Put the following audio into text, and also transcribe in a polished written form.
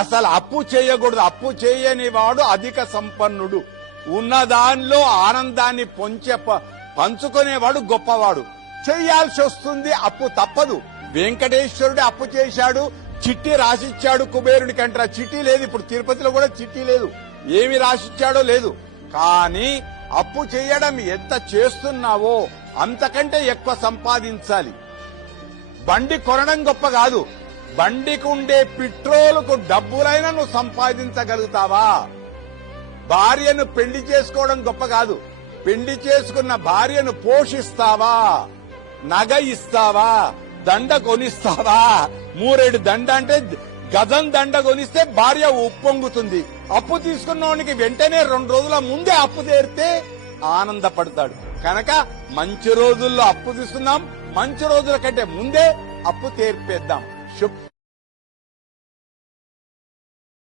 అసలు అప్పు చేయకూడదు. అప్పు చేయని వాడు అధిక సంపన్నుడు. ఉన్న దానిలో ఆనందాన్ని పంచుకునేవాడు గొప్పవాడు. చెయ్యాల్సి వస్తుంది, అప్పు తప్పదు. వెంకటేశ్వరుడు అప్పు చేశాడు, చిట్టి రాసిచ్చాడు కుబేరుడికి అంటారా. చిట్టి లేదు, ఇప్పుడు తిరుపతిలో కూడా చిట్టి లేదు, ఏమి రాసిచ్చాడో లేదు. కానీ అప్పు చేయడం ఎంత చేస్తున్నావో అంతకంటే ఎక్కువ సంపాదించాలి. బండి కొనడం గొప్ప కాదు, బండికి ఉండే పెట్రోలుకు డబ్బులైనా నువ్వు సంపాదించగలుగుతావా? భార్యను పెళ్లి చేసుకోవడం గొప్ప కాదు, పెళ్లి చేసుకున్న భార్యను పోషిస్తావా? నగ ఇస్తావా? దండ కొనిస్తావా? మూరేడు దండ అంటే గజం దండ కొనిస్తే భార్య ఉప్పొంగుతుంది. అప్పు తీసుకున్నవానికి వెంటనే 2 రోజుల ముందే అప్పు తీరితే ఆనందపడతాడు. కనుక మంచి రోజుల్లో అప్పు తీసుకుందాం, మంచి రోజుల కంటే ముందే అప్పు తీర్పేద్దాం. శుభ